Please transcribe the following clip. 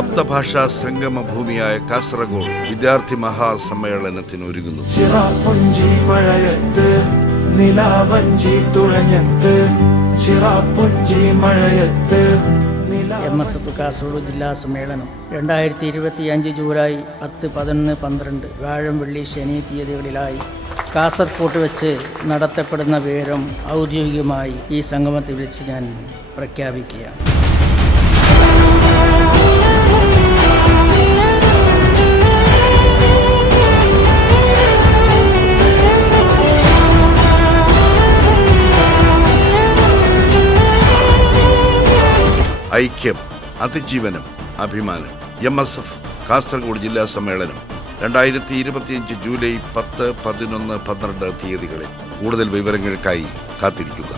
സപ്തഭാഷാ സംഗമ ഭൂമിയായ കാസർഗോഡ് വിദ്യാർത്ഥി മഹാസമ്മേളനത്തിന് ഒരുങ്ങുന്നു. MSF കാസർഗോഡ് ജില്ലാ സമ്മേളനം 2025 ജൂലൈ 10, 11, 12 വ്യാഴം, വെള്ളി, ശനി തീയതികളിലായി കാസർകോട്ട് വെച്ച് നടത്തപ്പെടുന്ന വിവരം ഔദ്യോഗികമായി ഈ സംഗമത്തിൽ വെച്ച് ഞാൻ പ്രഖ്യാപിക്കുകയാണ്. ഐക്യം, അതിജീവനം, അഭിമാനം. MSF കാസർഗോഡ് ജില്ലാ സമ്മേളനം 2025 ജൂലൈ 10, 11, 12 തീയതികളിൽ. കൂടുതൽ വിവരങ്ങൾക്കായി കാത്തിരിക്കുക.